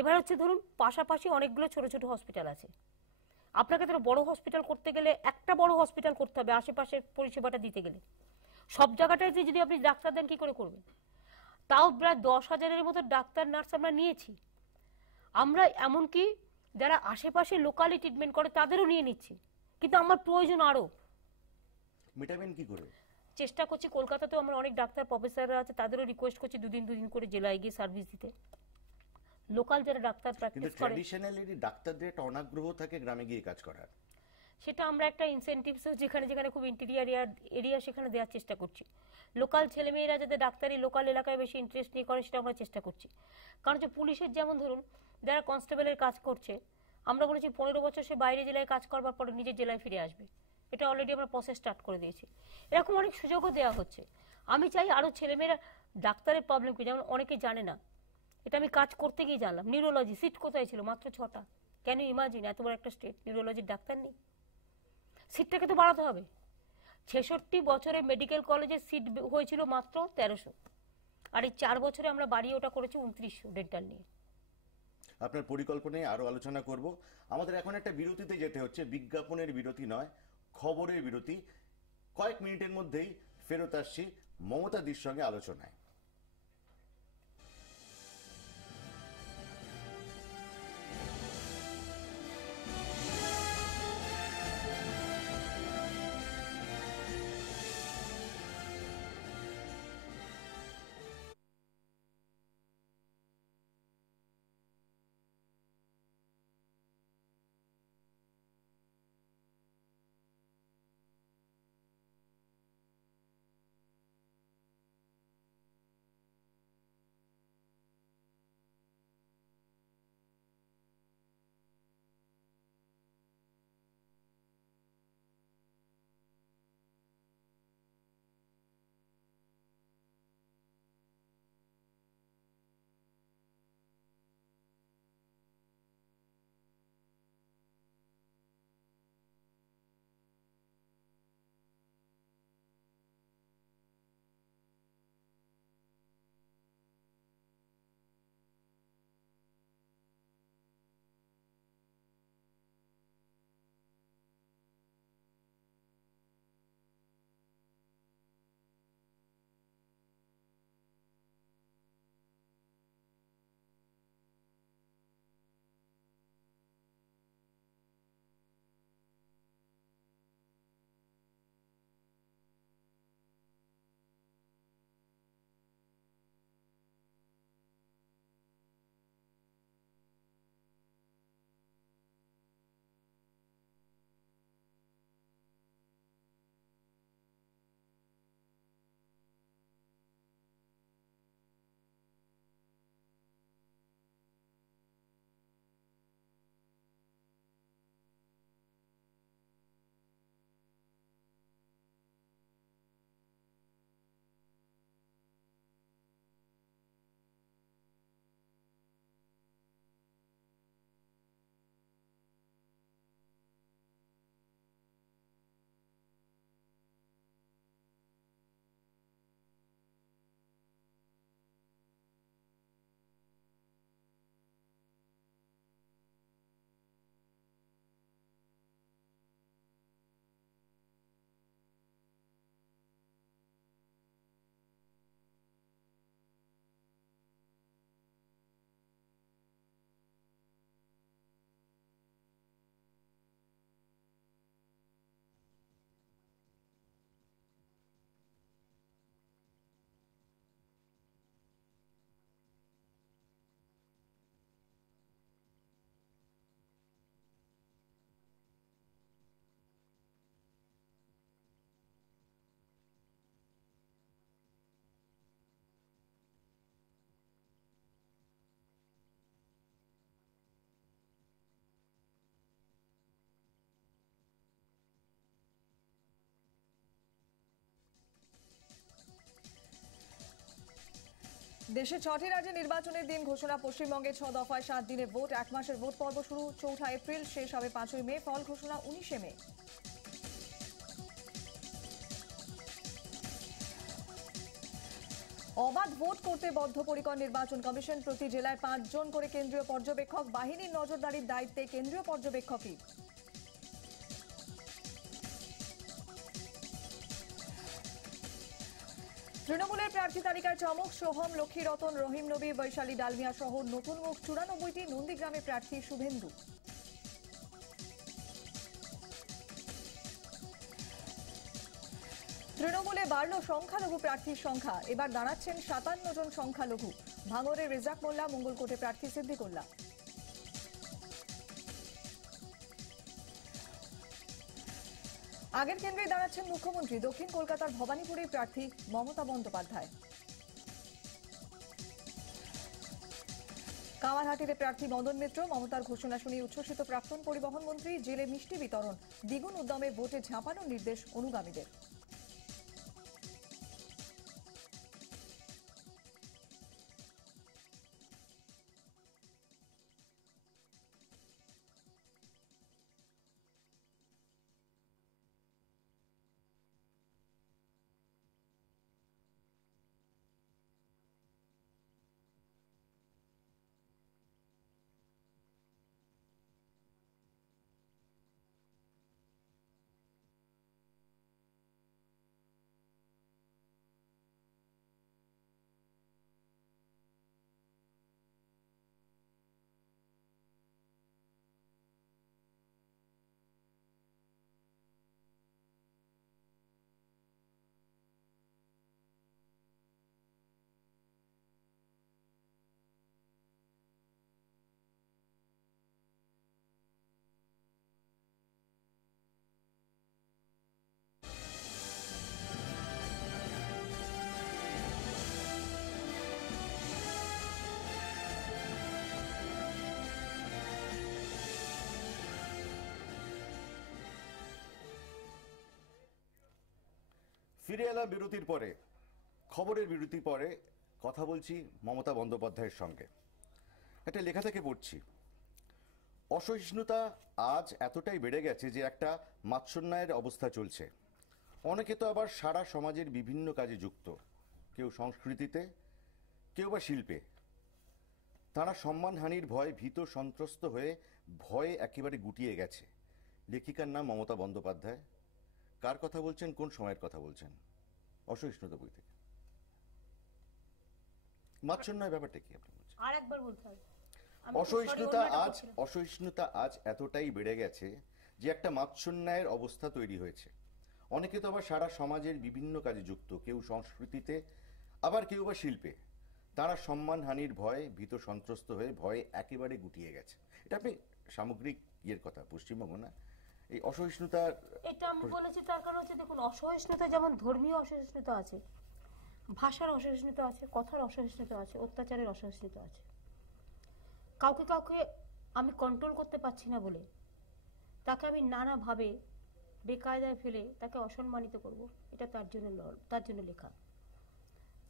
এবার হচ্ছে ধরুন পাশাপাশি অনেকগুলো ছোট ছোট হসপিটাল আছে, আপনাকে তো বড় হসপিটাল করতে গেলে একটা বড় হসপিটাল করতে হবে আশেপাশের পরিষেবাটা দিতে গেলে। সব জায়গাটায় যদি আপনি ডাক্তার দেন কি করে করবেন? তাও প্রায় 10,000-এর মতো ডাক্তার নার্স আমরা নিয়েছি। আমরা এমনকি যারা আশেপাশে লোকালি ট্রিটমেন্ট করে তাদেরও নিয়ে নিচ্ছি, কিন্তু আমার প্রয়োজন আরও। মেটাবেন কি করে? চেষ্টা করছি, কলকাতাতেও আমরা অনেক ডাক্তার প্রফেসররা আছে তাদেরও রিকোয়েস্ট করছি দুদিন করে জেলায় গিয়ে সার্ভিস দিতে। লোকাল যারা ডাক্তার প্র্যাকটিস করে, ট্র্যাডিশনালি ডাক্তারদের একটা অনাগ্রহ থাকে গ্রামে গিয়ে কাজ করার, সেটা আমরা একটা ইনসেন্টিভস যেখানে যেখানে খুব ইন্টেরিয়ার এরিয়া সেখানে দেওয়ার চেষ্টা করছি। লোকাল ছেলেমেয়েরা যাতে ডাক্তারি লোকাল এলাকায় বেশি ইন্টারেস্ট নিয়ে করে সেটা আমরা চেষ্টা করছি। কারণ যে পুলিশের যেমন ধরুন যারা কনস্টেবলের কাজ করছে, আমরা বলেছি 15 বছর সে বাইরে জেলায় কাজ করবার পরে নিজের জেলায় ফিরে আসবে, এটা অলরেডি আমরা প্রসেস স্টার্ট করে দিয়েছি। এরকম অনেক সুযোগও দেওয়া হচ্ছে। আমি চাই আরও ছেলেমেয়েরা, ডাক্তারের প্রবলেম কি যেমন অনেকে জানে না, এটা আমি কাজ করতে গিয়ে জানলাম, নিউরোলজি সিট কোথায় ছিল মাত্র 6টা। ক্যান ইউ ইমাজিন, এত বড় একটা স্টেট নিউরোলজির ডাক্তার নেই। সিটটাকে তো বাড়াতে হবে। 66 বছরে মেডিকেল কলেজের সিট হয়েছিল মাত্র 1300, আর এই 4 বছরে আমরা বাড়িয়ে ওটা করেছি 2900 ডেন্টাল নিয়ে। আপনার পরিকল্পনায় আরো আলোচনা করব। আমাদের এখন একটা বিরতিতে যেতে হচ্ছে, বিজ্ঞাপনের বিরতি নয়, খবরের বিরতি। কয়েক মিনিটের মধ্যেই ফেরত আসছি মমতাদির সঙ্গে আলোচনায়। দেশে 6টি রাজ্যে নির্বাচনের দিন ঘোষণা। পশ্চিমবঙ্গে 6 দফায় 7 দিনে ভোট। 1 মাসের ভোট পর্ব শুরু 4 এপ্রিল, শেষ হবে 5 মে। ফল ঘোষণা 19 মে। অবাধ ভোট করতে বদ্ধপরিকর নির্বাচন কমিশন। প্রতি জেলায় 5 জন করে কেন্দ্রীয় পর্যবেক্ষক। বাহিনীর নজরদারির দায়িত্বে কেন্দ্রীয় পর্যবেক্ষকই। তৃণমূলের প্রার্থী তালিকার চমক। সোহম, লক্ষ্মীরতন, রহিম নবী, বৈশালী ডালমিয়া সহ নতুন মুখ 94টি। নন্দীগ্রামে প্রার্থী শুভেন্দু। তৃণমূলে বাড়ল সংখ্যালঘু প্রার্থীর সংখ্যা। এবার দাঁড়াচ্ছেন 57 জন সংখ্যালঘু। ভাঙড়ের রেজাক মোল্লা, মঙ্গলকোটে প্রার্থী সিদ্দিকুল্লাহ। আগের কেন্দ্রেই দাঁড়াচ্ছেন মুখ্যমন্ত্রী। দক্ষিণ কলকাতার ভবানীপুরে প্রার্থী মমতা বন্দ্যোপাধ্যায়। কামারহাটিতে প্রার্থী মদন মিত্র। মমতার ঘোষণা শুনে উচ্ছ্বসিত প্রাক্তন পরিবহন মন্ত্রী। জেলে মিষ্টি বিতরণ। দ্বিগুণ উদ্যমে ভোটে ঝাঁপানোর নির্দেশ অনুগামীদের। ফিরে এলাম বিরতির পরে। খবরের বিরতির পরে কথা বলছি মমতা বন্দ্যোপাধ্যায়ের সঙ্গে। একটা লেখা থেকে পড়ছি, অসহিষ্ণুতা আজ এতটাই বেড়ে গেছে যে একটা মাৎসন্যায়ের অবস্থা চলছে। অনেকে তো আবার সারা সমাজের বিভিন্ন কাজে যুক্ত, কেউ সংস্কৃতিতে, কেউ বা শিল্পে। তারা সম্মানহানির ভয়ে ভীত সন্ত্রস্ত হয়ে ভয়ে একেবারে গুটিয়ে গেছে। লেখিকার নাম মমতা বন্দ্যোপাধ্যায়। কার কথা বলছেন, কোন সময়ের কথা বলছেন? অসহিষ্ণুতা বই থেকে। মাৎসন্যায় ব্যাপারটা কি আপনি বলছেন? আরেকবার বলতে হবে। অসহিষ্ণুতা আজ এতটাই বেড়ে গেছে যে একটা মাৎসন্যায়ের অবস্থা তৈরি হয়েছে। অনেকে তো আবার সারা সমাজের বিভিন্ন কাজে যুক্ত, কেউ সংস্কৃতিতে, আবার কেউ বা শিল্পে। তারা সম্মানহানির ভয়ে ভীত সন্ত্রস্ত হয়ে ভয়ে একেবারে গুটিয়ে গেছে। এটা আপনি সামগ্রিক ইয়ের কথা, পশ্চিমবঙ্গ না, এই অসহিষ্ণুতা। এটা আমি বলেছি তার কারণ হচ্ছে, দেখুন, অসহিষ্ণুতা যেমন ধর্মীয় অসহিষ্ণুতা আছে, ভাষার অসহিষ্ণুতা আছে, কথার অসহিষ্ণুতা আছে, অত্যাচারের অসহিষ্ণুতা আছে। কাউকে কাউকে আমি কন্ট্রোল করতে পারছি না বলে তাকে আমি নানাভাবে বেকায়দায় ফেলে তাকে অসম্মানিত করব, এটা তার জন্য লেখা।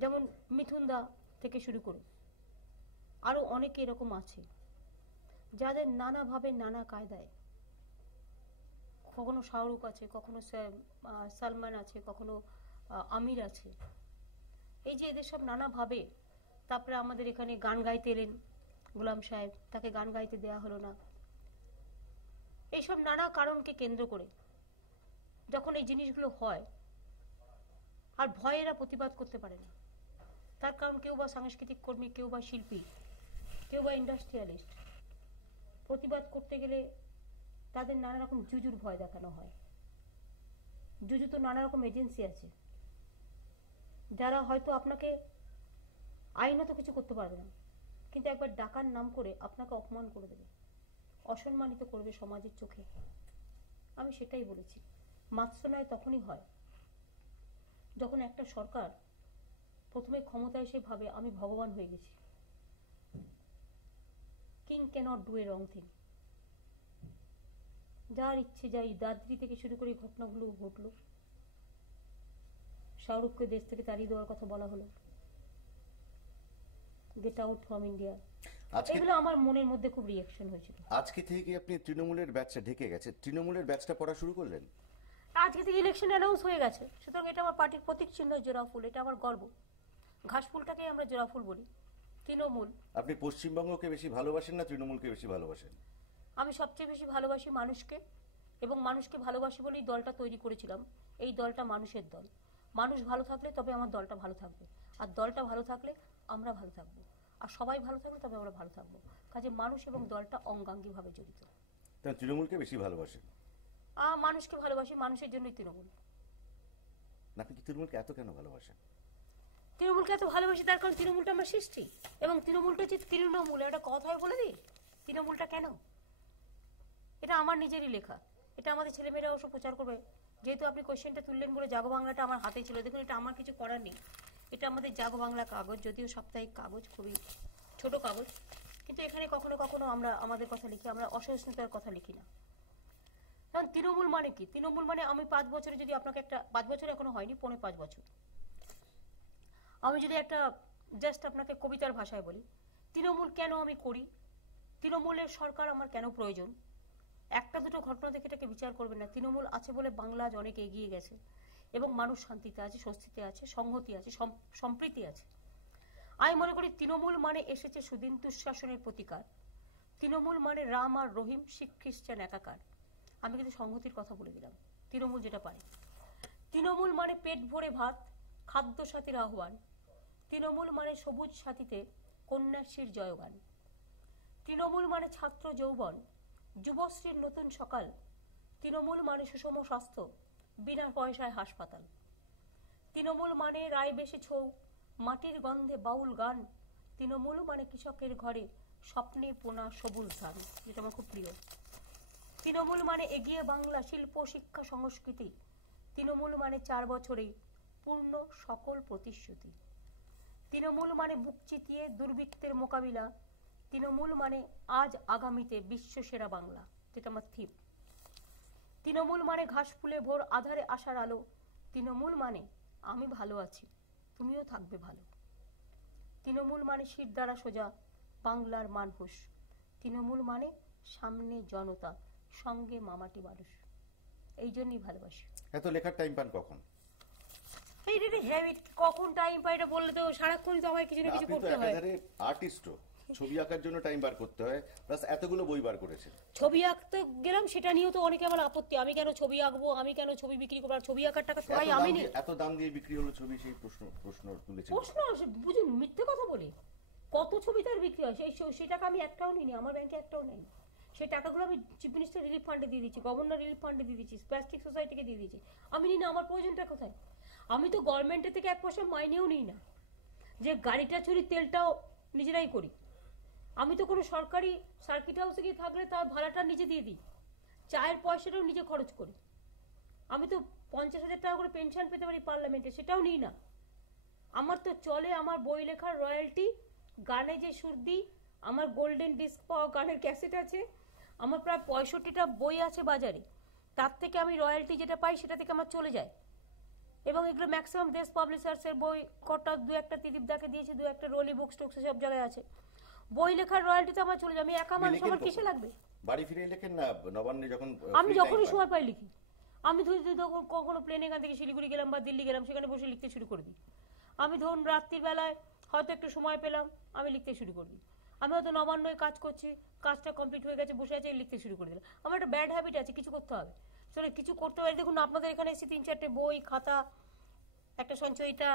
যেমন মিথুন দা থেকে শুরু করে আরো অনেকে এরকম আছে যাদের নানাভাবে নানা কায়দায়, কখনো শাহরুখ আছে, কখনো সালমান আছে, কখনো আমির আছে। এই যে এদের সব নানাভাবে, তারপরে আমাদের এখানে গান গাইতে এলেন গোলাম সাহেব, তাকে গান গাইতে দেয়া হলো না। এইসব নানা কারণকে কেন্দ্র করে যখন এই জিনিসগুলো হয়, আর ভয়েরা প্রতিবাদ করতে পারে না। তার কারণ কেউ বা সাংস্কৃতিক কর্মী, কেউ বা শিল্পী, কেউ বা ইন্ডাস্ট্রিয়ালিস্ট। প্রতিবাদ করতে গেলে তাদের নানা রকম জুজুর ভয় দেখানো হয়। জুজু তো নানা রকম এজেন্সি আছে যারা হয়তো আপনাকে আইনত কিছু করতে পারবে না, কিন্তু একবার ডাকার নাম করে আপনাকে অপমান করে দেবে, অসম্মানিত করবে সমাজের চোখে। আমি সেটাই বলেছি, মাৎসন্যায় তখনই হয় যখন একটা সরকার প্রথমে ক্ষমতায় এসে ভাবে আমি ভগবান হয়ে গেছি। King can't do a wrong thing. যার ইচ্ছে যাই, দাদ্রি থেকে শুরু করে ঘটনাগুলো ঘটলো। শাহরুখকে দেশ থেকে তাড়িয়ে দেওয়ার কথা বলা হলো, গেট আউট ফ্রম ইন্ডিয়া। এগুলো আমার মনের মধ্যে খুব রিঅ্যাকশন হয়েছিল। আজকে থেকে আপনি তৃণমূলের ব্যাচটা ঢেকে গেছে, তৃণমূলের ব্যাচটা পড়া শুরু করলেন? আজকে থেকে ইলেকশন অ্যানাউন্স হয়ে গেছে, সুতরাং এটা আমার পার্টির প্রতীক চিহ্ন, জোড়া ফুল, এটা আমার গর্ব। ঘাসফুলটাকে আমরা জোড়া ফুল বলি। তৃণমূল, আপনি পশ্চিমবঙ্গকে বেশি ভালোবাসেন না তৃণমূলকে বেশি ভালোবাসেন? আমি সবচেয়ে বেশি ভালোবাসি মানুষকে, এবং মানুষকে ভালোবাসি বলেই দলটা তৈরি করেছিলাম। এই দলটা মানুষের দল। মানুষ ভালো থাকলে তবে আমার দলটা ভালো থাকবে, আর দলটা ভালো থাকলে আমরা ভালো থাকবো, আর সবাই ভালো থাকলে তবে আমরা ভালো থাকবো। কাজে মানুষ এবং দলটা অঙ্গাঙ্গিভাবে জড়িত। তাই তৃণমূলকে বেশি ভালোবাসেন? মানুষকে ভালোবাসি, মানুষের জন্যই তৃণমূল। না, আপনি কি তৃণমূলকে এত কেন ভালোবাসেন? তৃণমূলকে এত ভালোবাসি তার কারণ তৃণমূলটা আমার সৃষ্টি, এবং তৃণমূলটা হচ্ছে তৃণমূল। একটা কথায় বলে দিই তৃণমূলটা কেন, এটা আমার নিজেরই লেখা। এটা আমাদের ছেলেমেয়েরা অবশ্য প্রচার করবে। যেহেতু আপনি কোয়েশ্চেনটা তুললেন বলে জাগো বাংলাটা আমার হাতে ছিল, দেখুন এটা আমার কিছু করার নেই। এটা আমাদের জাগো বাংলা কাগজ, যদিও সাপ্তাহিক কাগজ, খুবই ছোট কাগজ, কিন্তু এখানে কখনো কখনো আমরা আমাদের কথা লিখি, আমরা অসহিষ্ণুতার কথা লিখি না। কারণ তৃণমূল মানে কি? তৃণমূল মানে আমি 5 বছরে যদি আপনাকে একটা, 5 বছর এখনো হয়নি, 5.25 বছর, আমি যদি একটা জাস্ট আপনাকে কবিতার ভাষায় বলি, তৃণমূল কেন আমি করি, তৃণমূলের সরকার আমার কেন প্রয়োজন, একটা দুটো ঘটনা দেখে এটাকে বিচার করবেন না। তৃণমূল আছে বলে বাংলা আজ অনেক এগিয়ে গেছে, এবং মানুষ শান্তিতে আছে, স্বস্তিতে আছে, সংহতি আছে, সম্প্রীতি আছে। আমি মনে করি তৃণমূল মানে এসেছে সুদিন দুঃশাসনের প্রতিকার। তৃণমূল মানে রাম আর রহিম, শিখ খ্রিস্টান একাকার। আমি কিন্তু সংহতির কথা বলে দিলাম, তৃণমূল যেটা পারে। তৃণমূল মানে পেট ভরে ভাত, খাদ্য সাথীর আহ্বান। তৃণমূল মানে সবুজ সাথীতে কন্যাশ্রীর জয়গান। তৃণমূল মানে ছাত্র যৌবন, যুবশ্রীর নতুন সকাল। তৃণমূল মানে সুষম স্বাস্থ্য, বিনা পয়সায় হাসপাতাল। তৃণমূল মানে রায় বেশি ছৌ, মাটির গন্ধে বাউল গান। তৃণমূল মানে কৃষকের ঘরে স্বপ্নে পোনা সবুজ ধান, যেটা আমার খুব প্রিয়। তৃণমূল মানে এগিয়ে বাংলা, শিল্প শিক্ষা সংস্কৃতি। তৃণমূল মানে 4 বছরে পূর্ণ সকল প্রতিশ্রুতি। তৃণমূল মানে বুক চিতিয়ে দুর্বৃত্তের মোকাবিলা। তৃণমূল মানে আজ আগামীতে বিশ্বসেরা বাংলা, যেটা আমার থিম। তৃণমূল মানে ঘাস ফুলে ভোর আধারে আসার আলো। তৃণমূল মানে আমি ভালো আছি, তুমিও থাকবে ভালো। তৃণমূল মানে শির দ্বারা সোজা বাংলার মানহুস। তৃণমূল মানে সামনে জনতা, সঙ্গে মামাটি মানুষ। এই জন্যই ভালোবাসি। এত লেখার টাইম পান কখন? এই রে হ্যাবিট, কখন টাইম পাই এটা বললে তো সারাক্ষণই তো আমায় কিছু না কিছু আপনি তো করতে হয়। একাধারে আর্টিস্টও, ছবি আঁকার জন্য টাইম বার করতে হয়, প্লাস এতগুলো বই বার করেছেন। ছবি আঁকতে গেলাম, সেটা নিয়েও তো অনেকে আমার আপত্তি, আমি কেন ছবি আঁকবো, আমি কেন ছবি বিক্রি করবো, আর ছবি আঁকার টাকা সবাই আমি নিই। এত দাম দিয়ে বিক্রি হলো ছবি, সেই প্রশ্ন তুলেছে। প্রশ্ন আসে, বুঝুন মিথ্যে কথা বলি, কত ছবি তার বিক্রি হয়, সেই টাকা আমি একটাও নিইনি, আমার ব্যাংকে একটাও নেই। সেই টাকাগুলো আমি চিফ মিনিস্টার রিলিফ ফান্ডে দিয়ে দিচ্ছি, গভর্নর রিলিফ ফান্ডে দিয়ে দিচ্ছি, স্প্যাস্টিক সোসাইটিকে দিয়ে দিচ্ছি। আমি নিই না, আমার প্রয়োজনটা কোথায়? আমি তো গভর্নমেন্টের থেকে 1 পয়সা মাইনেও নিই না, যে গাড়িটা চুরি তেলটাও নিজেরাই করি। আমি তো কোনো সরকারি সার্কিট হাউসে গিয়ে থাকলে তার ভাড়াটা নিজে দিয়ে দিই, চায়ের পয়সাটাও নিজে খরচ করি। আমি তো 50,000 টাকা করে পেনশন পেতে পারি পার্লামেন্টে, সেটাও নিই না। আমার তো চলে আমার বই লেখার রয়্যালটি, গানে যে সুর দিই, আমার গোল্ডেন ডিস্ক পাওয়া গানের ক্যাসেট আছে, আমার প্রায় 65টা বই আছে বাজারে, তার থেকে আমি রয়্যালটি যেটা পাই সেটা থেকে আমার চলে যায়। এবং এগুলো ম্যাক্সিমাম দেশ পাবলিশার্সের বই, কটা 2-1টা ত্রিদীপদাকে দিয়েছি, 2-1টা রোলি বুক স্টক্স সব জায়গায় আছে। বই লেখার রয়্যালটিতে আমার চলে যায়, আমি একা মানুষ, আমার কিসে লাগবে? বাড়ি ফিরে লেখেন না নবান্নে যখন? আমি যখনই সময় পাই লিখি। আমি কখনো প্লেনে এখান থেকে শিলিগুড়ি গেলাম বা দিল্লি গেলাম, সেখানে বসে লিখতে শুরু করে দিই। আমি ধরুন রাত্রির বেলায় হয়তো একটু সময় পেলাম, আমি লিখতে শুরু করে দিই। আমি হয়তো নবান্নে কাজ করছি, কাজটা কমপ্লিট হয়ে গেছে, বসে আছে, লিখতে শুরু করে দিলাম। আমার একটা ব্যাড হ্যাবিট আছে, কিছু করতে হবে। চলো কিছু করতে পারি, দেখুন আপনাদের এখানে এসে 3-4টে বই, খাতা, একটা সঞ্চয়িতা,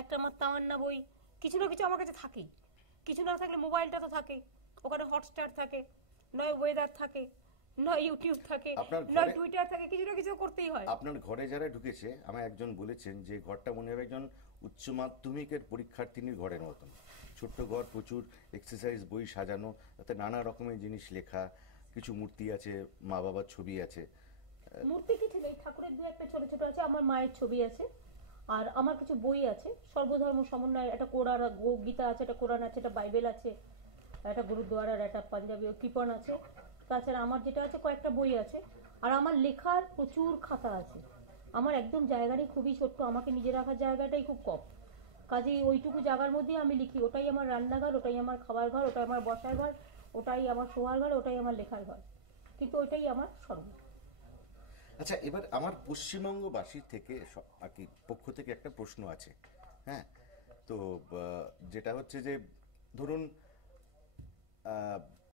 একটা আমার তামান্না বই, কিছু না কিছু আমার কাছে থাকেই। কিছু না থাকলে মোবাইলটা তো থাকে, ওখানে হটস্টার থাকে, নয় ওয়েদার থাকে, নয় ইউটিউব থাকে, নয় টুইটার থাকে, কিছু না কিছু করতেই হয়। আপনার ঘরে যারা ঢুকেছে, আমার একজন বলেছেন যে ঘরটা মনে হবে একজন উচ্চ মাধ্যমিকের পরীক্ষার্থীর ঘরের মতন। ছোট্ট ঘর, প্রচুর এক্সারসাইজ বই সাজানো, তাতে নানা রকমের জিনিস লেখা, কিছু মূর্তি আছে, মা বাবার ছবি আছে। মূর্তি কিছু নেই, ঠাকুরের 2-1টা ছোট ছোট আছে, আমার মায়ের ছবি আছে, আর আমার কিছু বই আছে সর্বধর্ম সমন্বয়, একটা কোরআন গীতা আছে, একটা কোরআন আছে, একটা বাইবেল আছে, একটা গুরুদ্বারার একটা পাঞ্জাবি কৃপন আছে। তাছাড়া আমার যেটা আছে কয়েকটা বই আছে, আর আমার লেখার প্রচুর খাতা আছে। আমার একদম জায়গা নেই, খুবই ছোট্ট, আমাকে নিজে রাখার জায়গাটাই খুব কম, কাজেই ওইটুকু জায়গার মধ্যেই আমি লিখি। ওটাই আমার রান্নাঘর, ওটাই আমার খাবার ঘর, ওটাই আমার বসার ঘর, ওটাই আমার শোয়ার ঘর, ওটাই আমার লেখার ঘর, কিন্তু ওইটাই আমার সর্ব। আচ্ছা, এবার আমার পশ্চিমবঙ্গবাসীর থেকে আর কি পক্ষ থেকে একটা প্রশ্ন আছে। হ্যাঁ, তো যেটা হচ্ছে যে ধরুন